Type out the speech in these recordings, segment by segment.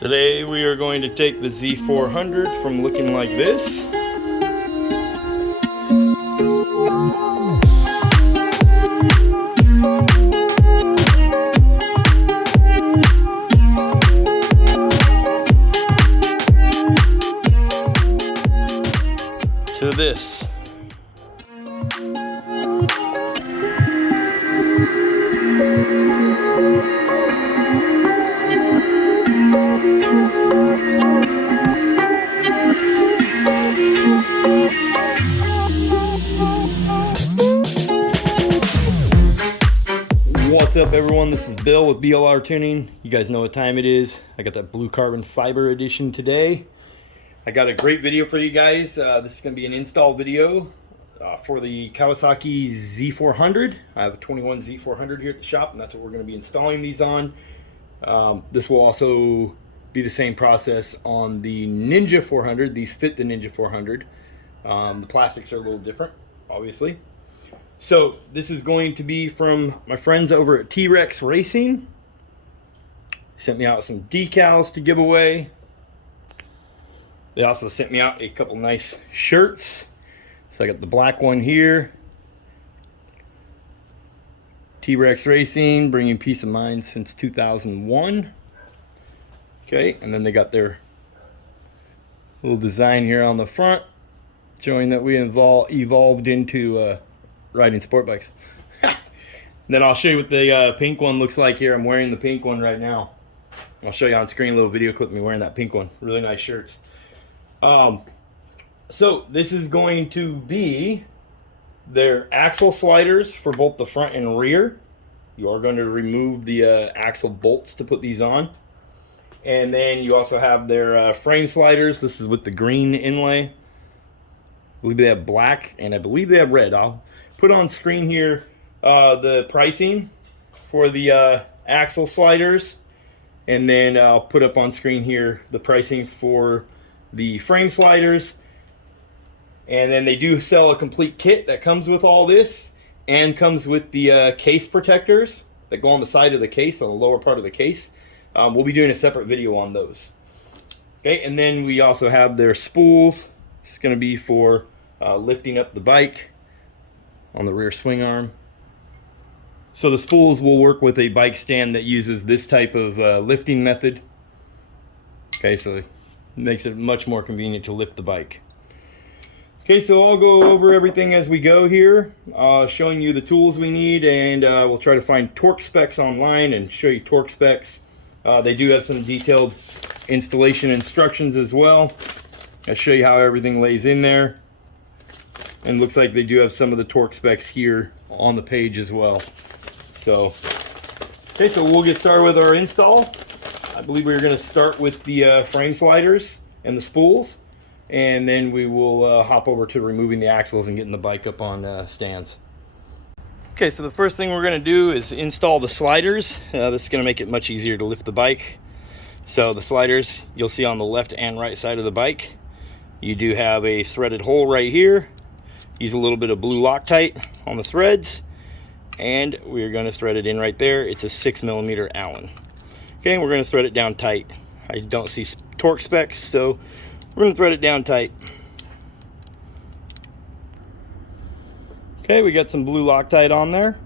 Today we are going to take the Z400 from looking like this to this. What's up everyone, this is Bill with BLRTUNING. You guys know what time it is. I got that blue carbon fiber edition today. I got a great video for you guys. This is going to be an install video for the Kawasaki Z400. I have a 21 Z400 here at the shop, and that's what we're going to be installing these on. This will also be the same process on the Ninja 400. These fit the Ninja 400. The plastics are a little different, obviously. So this is going to be from my friends over at TREXRACING. Sent me out some decals to give away. They also sent me out a couple nice shirts. So I got the black one here. TREXRACING, bringing peace of mind since 2001. Okay, and then they got their little design here on the front, showing that we evolved into riding sport bikes. Then I'll show you what the pink one looks like here. I'm wearing the pink one right now. I'll show you on screen a little video clip of me wearing that pink one. Really nice shirts. So this is going to be their axle sliders for both the front and rear. You are going to remove the axle bolts to put these on. And then you also have their frame sliders. This is with the green inlay. I believe they have black and I believe they have red. I'll put on screen here the pricing for the axle sliders, and then I'll put up on screen here the pricing for the frame sliders. And then they do sell a complete kit that comes with all this and comes with the case protectors that go on the side of the case, on the lower part of the case. We'll be doing a separate video on those. Okay, and then we also have their spools. It's going to be for lifting up the bike on the rear swing arm. So the spools will work with a bike stand that uses this type of lifting method. Okay, so it makes it much more convenient to lift the bike. Okay, so I'll go over everything as we go here, showing you the tools we need, and we'll try to find torque specs online and show you torque specs. They do have some detailed installation instructions as well. I'll show you how everything lays in there. And looks like they do have some of the torque specs here on the page as well. So, okay, so we'll get started with our install. I believe we're going to start with the frame sliders and the spools, and then we will hop over to removing the axles and getting the bike up on stands. Okay, so the first thing we're going to do is install the sliders. This is going to make it much easier to lift the bike. So the sliders you'll see on the left and right side of the bike. You do have a threaded hole right here. Use a little bit of blue Loctite on the threads, and we're going to thread it in right there. It's a 6mm Allen. Okay, we're going to thread it down tight. I don't see torque specs, so we're going to thread it down tight. Okay, we got some blue Loctite on there.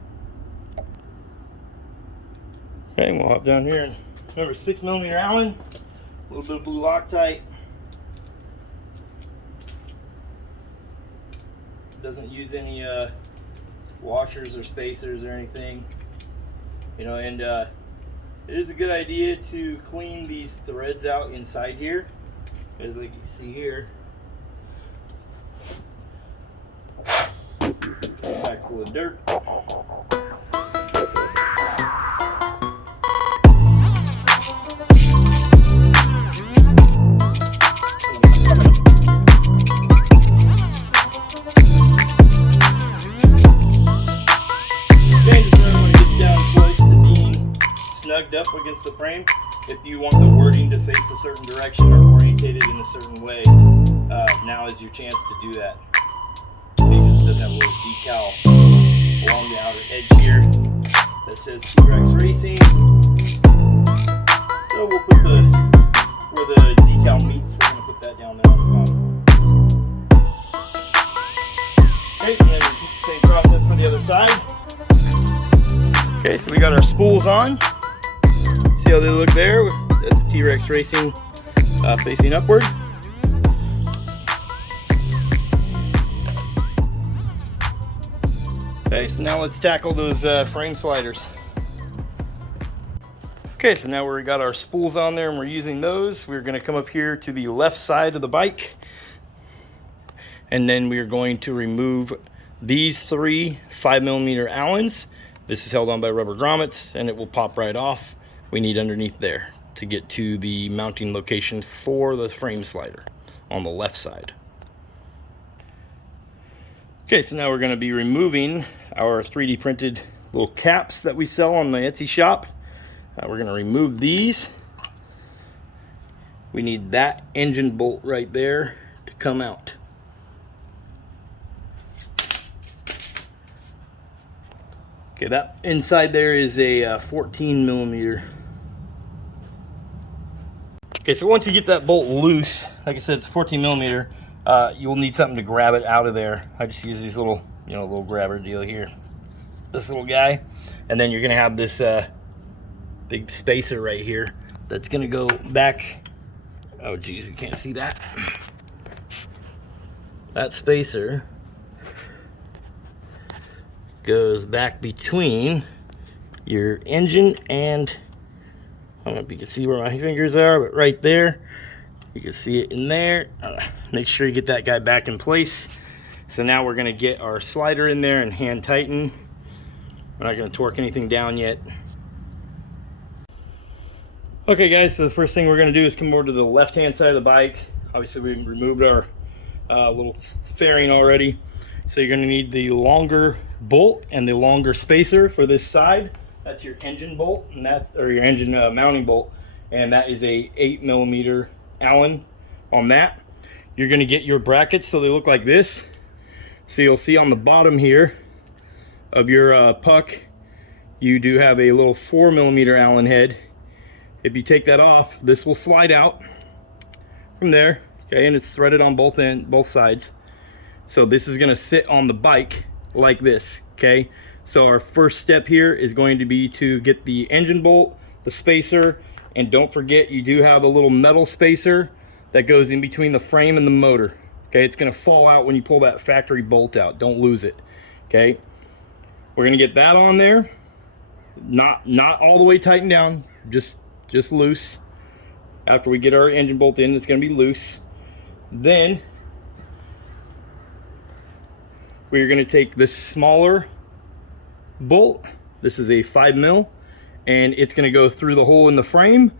Okay, we'll hop down here and remember 6mm Allen, a little bit of blue Loctite. Doesn't use any washers or spacers or anything, you know, and it is a good idea to clean these threads out inside here, as like you can see here. Back full of dirt. Up against the frame. If you want the wording to face a certain direction or orientated in a certain way, now is your chance to do that. Because it does have a little decal along the outer edge here that says TREXRACING. So we'll put the So we got our spools on. See how they look there? That's the TREXRACING facing upward. Okay, so now let's tackle those frame sliders. Okay, so now we got our spools on there and we're using those. We're going to come up here to the left side of the bike, and then we are going to remove these 3 5mm Allens. This is held on by rubber grommets and it will pop right off. We need underneath there to get to the mounting location for the frame slider on the left side. Okay, so now we're going to be removing our 3D printed little caps that we sell on my Etsy shop. We're going to remove these. We need that engine bolt right there to come out. Okay, that inside there is a 14mm. Okay, so once you get that bolt loose, like I said, it's 14mm. You'll need something to grab it out of there. I just use these little, little grabber deal here. This little guy, and then you're gonna have this big spacer right here that's gonna go back. Oh geez, you can't see that. That spacer goes back between your engine and, I don't know if you can see where my fingers are, but right there, you can see it in there. Make sure you get that guy back in place. So now we're gonna get our slider in there and hand tighten. We're not gonna torque anything down yet. Okay guys, so the first thing we're gonna do is come over to the left-hand side of the bike. Obviously we removed our little fairing already. So you're gonna need the longer bolt and the longer spacer for this side. That's your engine bolt, and that's, or your engine mounting bolt. And that is a 8mm Allen on that. You're gonna get your brackets so they look like this. So you'll see on the bottom here of your puck, you do have a little 4mm Allen head. If you take that off, this will slide out from there, okay, and it's threaded on both sides. So this is gonna sit on the bike like this, okay? So our first step here is going to be to get the engine bolt, the spacer, and don't forget you do have a little metal spacer that goes in between the frame and the motor. Okay, it's gonna fall out when you pull that factory bolt out. Don't lose it. Okay, we're gonna get that on there. Not all the way tightened down, just loose. After we get our engine bolt in, it's gonna be loose. Then we're gonna take this smaller bolt. This is a 5mm, and it's gonna go through the hole in the frame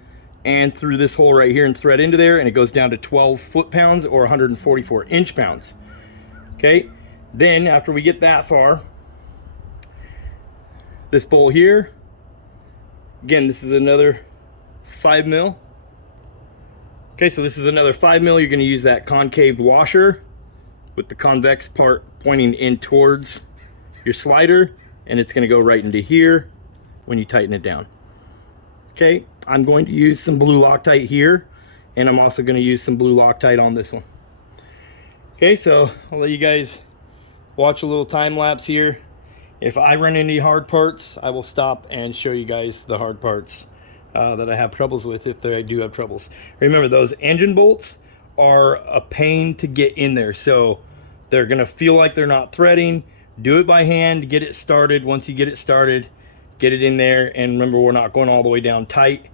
and through this hole right here and thread into there, and it goes down to 12 foot-pounds or 144 inch-pounds. Okay, then after we get that far, this bolt here, again, this is another 5mm. Okay, so this is another 5mm. You're going to use that concave washer with the convex part pointing in towards your slider, and it's going to go right into here when you tighten it down. Okay, I'm going to use some blue Loctite here, and I'm also going to use some blue Loctite on this one. Okay, so I'll let you guys watch a little time lapse here. If I run into any hard parts, I will stop and show you guys the hard parts that I have troubles with, if I do have troubles. Remember, those engine bolts are a pain to get in there, so they're going to feel like they're not threading. Do it by hand, get it started. Once you get it started, get it in there, and remember, we're not going all the way down tight.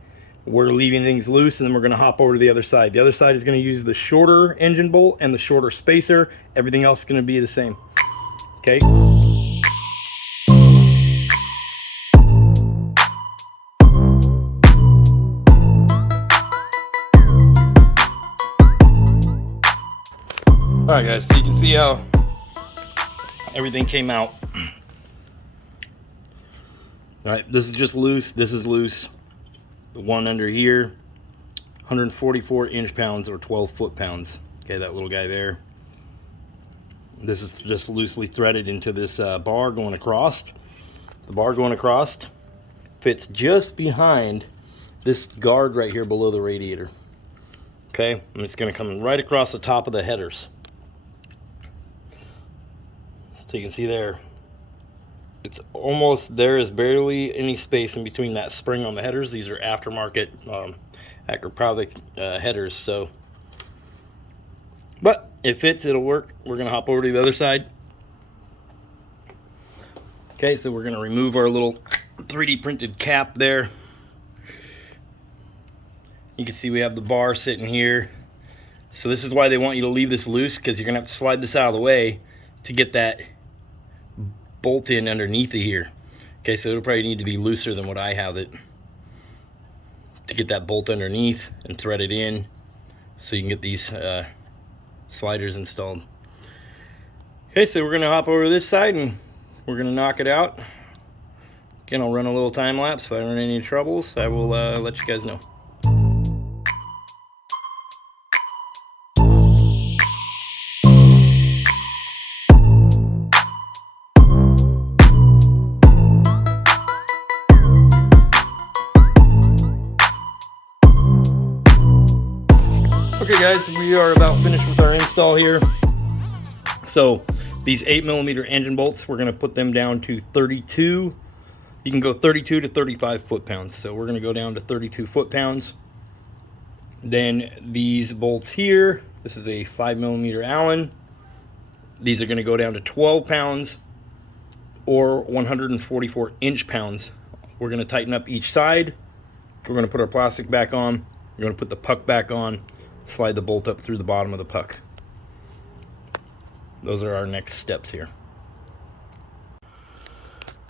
We're leaving things loose, and then we're going to hop over to the other side. The other side is going to use the shorter engine bolt and the shorter spacer. Everything else is going to be the same. Okay. All right, guys, so you can see how everything came out. All right, this is just loose. This is loose. The one under here, 144 inch-pounds or 12 foot-pounds. Okay, that little guy there. This is just loosely threaded into this bar going across. The bar going across fits just behind this guard right here below the radiator. Okay, and it's going to come right across the top of the headers. So you can see there, It's almost, there is barely any space in between that spring on the headers. These are aftermarket product headers, so, but it fits, it'll work. We're gonna hop over to the other side. Okay, so we're gonna remove our little 3D printed cap there. You can see we have the bar sitting here. So this is why they want you to leave this loose, because you're gonna have to slide this out of the way to get that bolt in underneath of here. Okay, so it'll probably need to be looser than what I have it to get that bolt underneath and thread it in so you can get these sliders installed. Okay, so we're gonna hop over to this side and we're gonna knock it out. Again, I'll run a little time lapse. If I run into any troubles, I will let you guys know. Okay guys, we are about finished with our install here. So these 8mm engine bolts, we're going to put them down to 32. You can go 32 to 35 foot-pounds. So we're going to go down to 32 foot-pounds. Then these bolts here, this is a 5mm Allen. These are going to go down to 12 pounds or 144 inch-pounds. We're going to tighten up each side. We're going to put our plastic back on. We're going to put the puck back on. Slide the bolt up through the bottom of the puck. Those are our next steps here.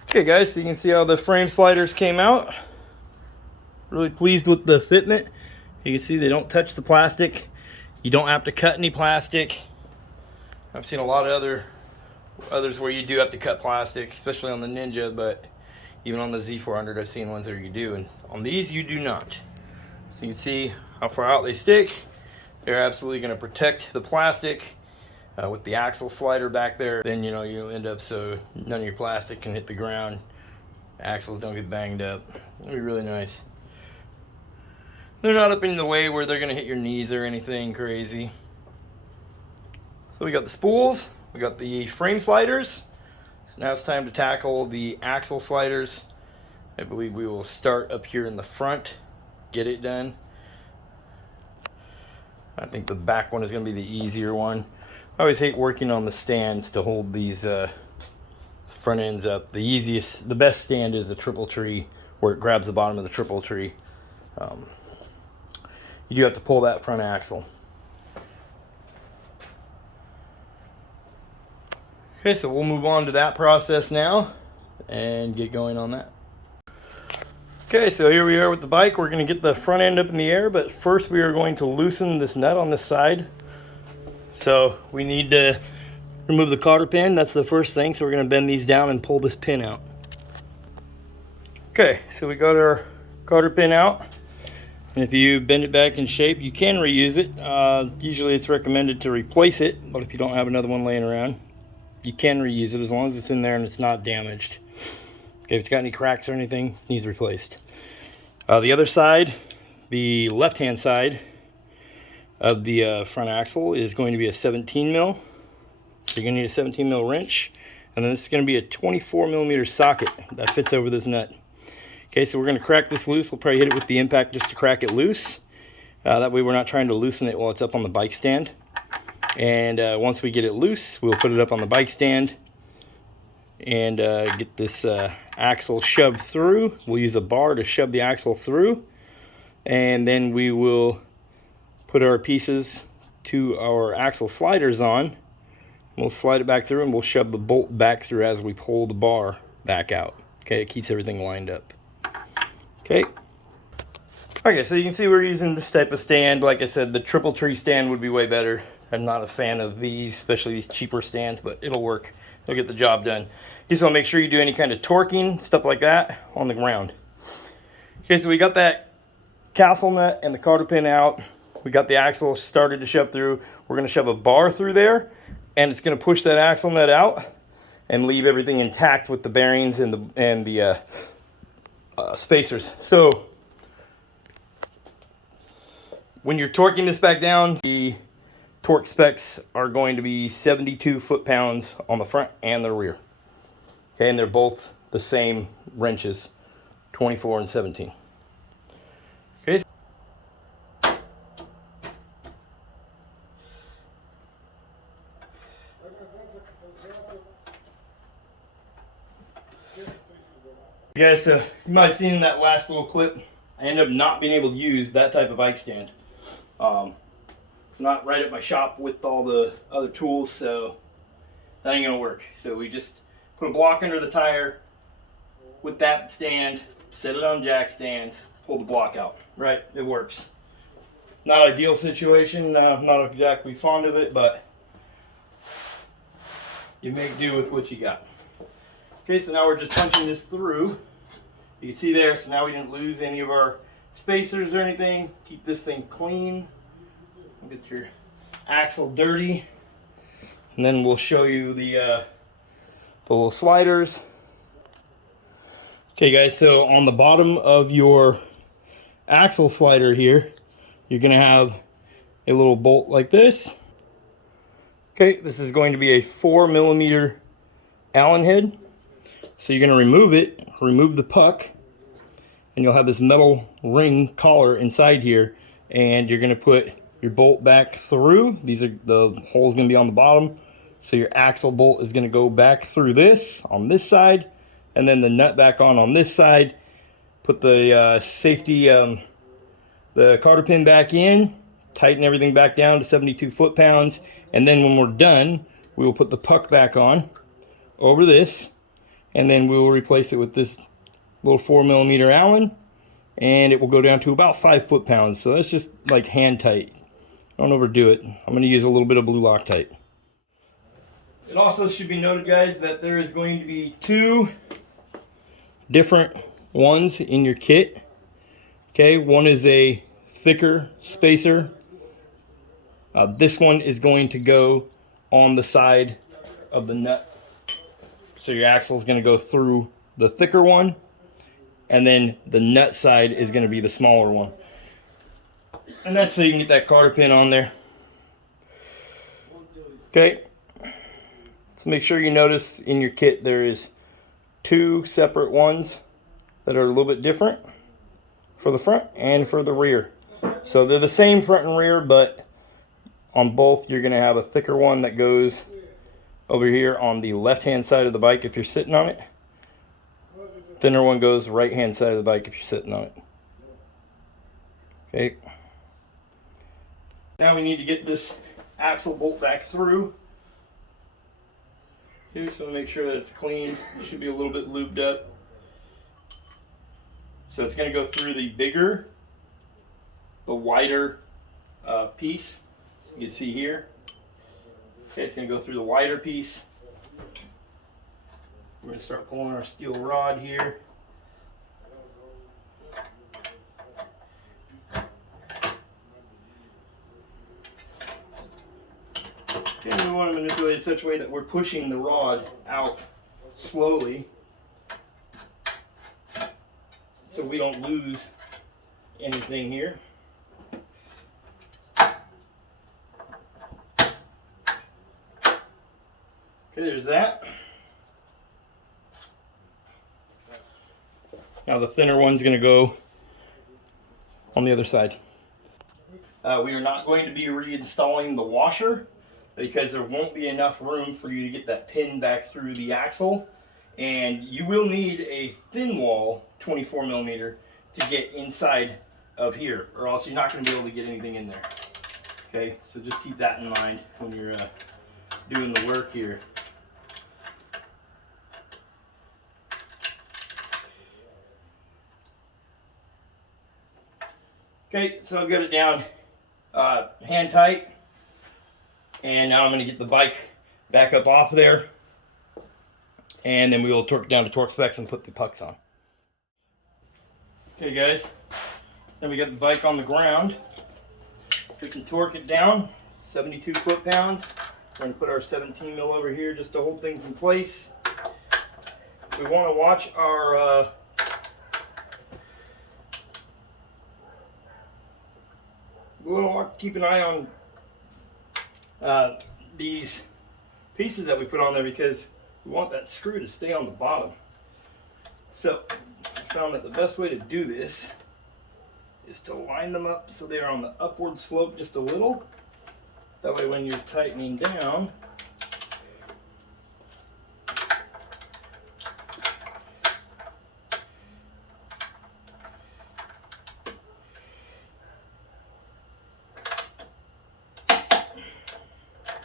Okay guys, so you can see how the frame sliders came out. Really pleased with the fitment. You can see they don't touch the plastic. You don't have to cut any plastic. I've seen a lot of others where you do have to cut plastic, especially on the Ninja, but even on the Z400 I've seen ones where you do, and on these you do not. So you can see how far out they stick. They're absolutely going to protect the plastic with the axle slider back there. Then you'll end up so none of your plastic can hit the ground. Axles don't get banged up. It'll be really nice. They're not up in the way where they're going to hit your knees or anything crazy. So we got the spools, we got the frame sliders. So now it's time to tackle the axle sliders. I believe we will start up here in the front, get it done. I think the back one is going to be the easier one. I always hate working on the stands to hold these front ends up. The best stand is a triple tree, where it grabs the bottom of the triple tree. You do have to pull that front axle. Okay, so we'll move on to that process now and get going on that. Okay, so here we are with the bike. We're going to get the front end up in the air, but first we are going to loosen this nut on this side. So we need to remove the cotter pin. That's the first thing. So we're going to bend these down and pull this pin out. Okay, so we got our cotter pin out. And if you bend it back in shape, you can reuse it. Usually it's recommended to replace it, but if you don't have another one laying around, you can reuse it as long as it's in there and it's not damaged. Okay, if it's got any cracks or anything, it needs replaced. The other side, the left-hand side of the front axle is going to be a 17 mil. So you're going to need a 17 mil wrench. And then this is going to be a 24mm socket that fits over this nut. Okay, so we're going to crack this loose. We'll probably hit it with the impact just to crack it loose. That way we're not trying to loosen it while it's up on the bike stand. And once we get it loose, we'll put it up on the bike stand and get this axle shoved through. We'll use a bar to shove the axle through, and then we will put our pieces to our axle sliders on. We'll slide it back through and we'll shove the bolt back through as we pull the bar back out. Okay, it keeps everything lined up. Okay, so you can see we're using this type of stand. Like I said, the triple tree stand would be way better. I'm not a fan of these, especially these cheaper stands, but it'll work. It'll get the job done. You just want to make sure you do any kind of torquing, stuff like that, on the ground. Okay, so we got that castle nut and the cotter pin out. We got the axle started to shove through. We're going to shove a bar through there, and it's going to push that axle nut out and leave everything intact with the bearings and the spacers. So when you're torquing this back down, the torque specs are going to be 72 foot-pounds on the front and the rear. Okay, and they're both the same wrenches, 24 and 17. Okay. Guys, so you might have seen in that last little clip, I ended up not being able to use that type of bike stand. Not right at my shop with all the other tools, so that ain't gonna work. So we just put a block under the tire with that stand, set it on jack stands, pull the block out. Right, it works. Not ideal situation, I'm not exactly fond of it, but you make do with what you got. Okay, so now we're just punching this through. You can see there, so now we didn't lose any of our spacers or anything. Keep this thing clean. Get your axle dirty. And then we'll show you the little sliders. Okay guys, so on the bottom of your axle slider here, you're gonna have a little bolt like this. Okay, this is going to be a 4mm Allen head. So you're gonna remove it, remove the puck, and you'll have this metal ring collar inside here, and you're gonna put your bolt back through. These are the holes gonna be on the bottom. So your axle bolt is gonna go back through this on this side, and then the nut back on this side. Put the safety, the cotter pin back in, tighten everything back down to 72 foot-pounds, and then when we're done, we will put the puck back on over this, and then we will replace it with this little 4mm Allen, and it will go down to about 5 foot-pounds. So that's just like hand tight. Don't overdo it. I'm going to use a little bit of blue Loctite. It also should be noted, guys, that there is going to be 2 different ones in your kit. Okay, one is a thicker spacer. This one is going to go on the side of the nut. So your axle is going to go through the thicker one, and then the nut side is going to be the smaller one. And that's so you can get that cotter pin on there. Okay, so make sure you notice in your kit there is 2 separate ones that are a little bit different for the front and for the rear. So they're the same front and rear, but on both you're going to have a thicker one that goes over here on the left hand side of the bike if you're sitting on it. Thinner one goes right hand side of the bike if you're sitting on it. Okay. Now we need to get this axle bolt back through. Okay, so make sure that it's clean. It should be a little bit lubed up. So it's going to go through the bigger, the wider piece. You can see here. Okay, it's going to go through the wider piece. We're going to start pulling our steel rod here. And we want to manipulate it such a way that we're pushing the rod out slowly so we don't lose anything here. Okay, there's that. Now the thinner one's going to go on the other side. We are not going to be reinstalling the washer because there won't be enough room for you to get that pin back through the axle, and you will need a thin wall 24mm to get inside of here, or else you're not going to be able to get anything in there. Okay, so just keep that in mind when you're doing the work here. Okay, so I've got it down hand tight, and now I'm going to get the bike back up off there, and then we will torque down to torque specs and put the pucks on. Okay guys, then we got the bike on the ground. We can torque it down, 72 foot-pounds. We're going to put our 17mm over here just to hold things in place. We want to watch our we want to keep an eye on these pieces that we put on there, because we want that screw to stay on the bottom. So I found that the best way to do this is to line them up so they're on the upward slope just a little. That way when you're tightening down,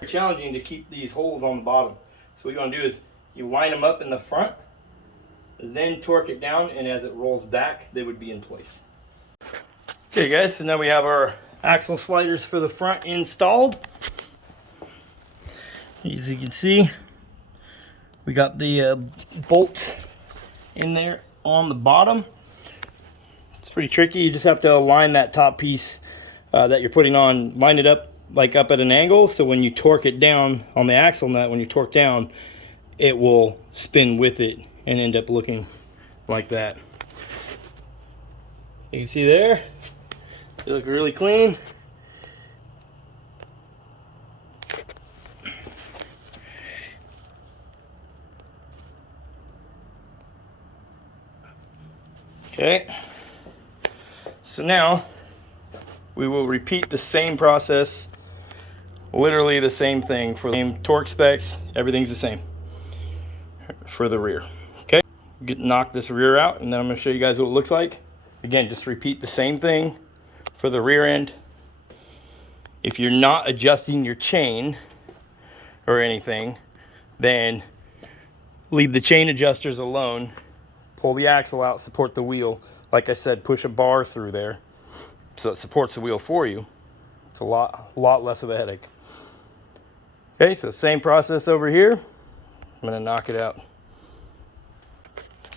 it's challenging to keep these holes on the bottom. So what you want to do is you line them up in the front, then torque it down, and as it rolls back, they would be in place. Okay guys, so now we have our axle sliders for the front installed. As you can see, we got the bolts in there on the bottom. It's pretty tricky. You just have to align that top piece that you're putting on, line it up like up at an angle, so when you torque it down on the axle nut, when you torque down, it will spin with it and end up looking like that. You can see there, they look really clean. Okay, so now we will repeat the same process, literally the same thing for the same torque specs, everything's the same for the rear. Okay, knock this rear out and then I'm going to show you guys what it looks like. Again, just repeat the same thing for the rear end. If you're not adjusting your chain or anything, then leave the chain adjusters alone. Pull the axle out, support the wheel. Like I said, push a bar through there so it supports the wheel for you. It's a lot less of a headache. Okay, so same process over here. I'm gonna knock it out.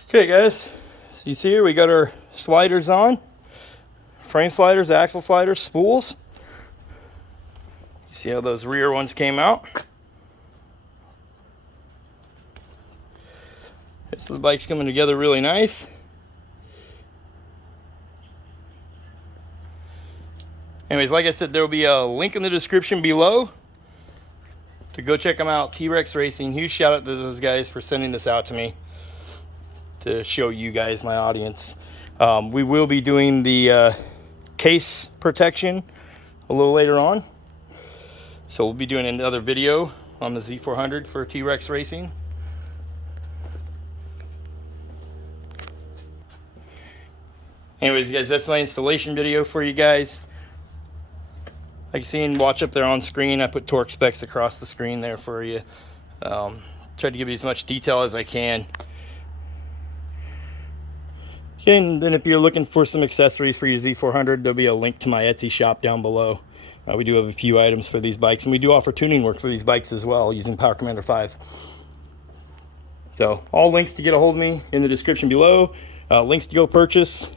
Okay guys, so you see here we got our sliders on. Frame sliders, axle sliders, spools. You see how those rear ones came out? So the bike's coming together really nice. Anyways, like I said, there will be a link in the description below to go check them out. T-Rex Racing. Huge shout out to those guys for sending this out to me to show you guys, my audience. We will be doing the case protection a little later on. So we'll be doing another video on the Z400 for T-Rex Racing. Anyways, guys, that's my installation video for you guys. Like you see, watch up there on screen, I put torque specs across the screen there for you. Try to give you as much detail as I can. Okay, and then if you're looking for some accessories for your Z400, there'll be a link to my Etsy shop down below. We do have a few items for these bikes, and we do offer tuning work for these bikes as well using Power Commander 5. So all links to get a hold of me in the description below. Links to go purchase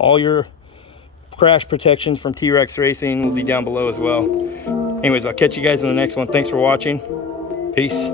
all your crash protection from T-Rex Racing will be down below as well. Anyways, I'll catch you guys in the next one. Thanks for watching. Peace.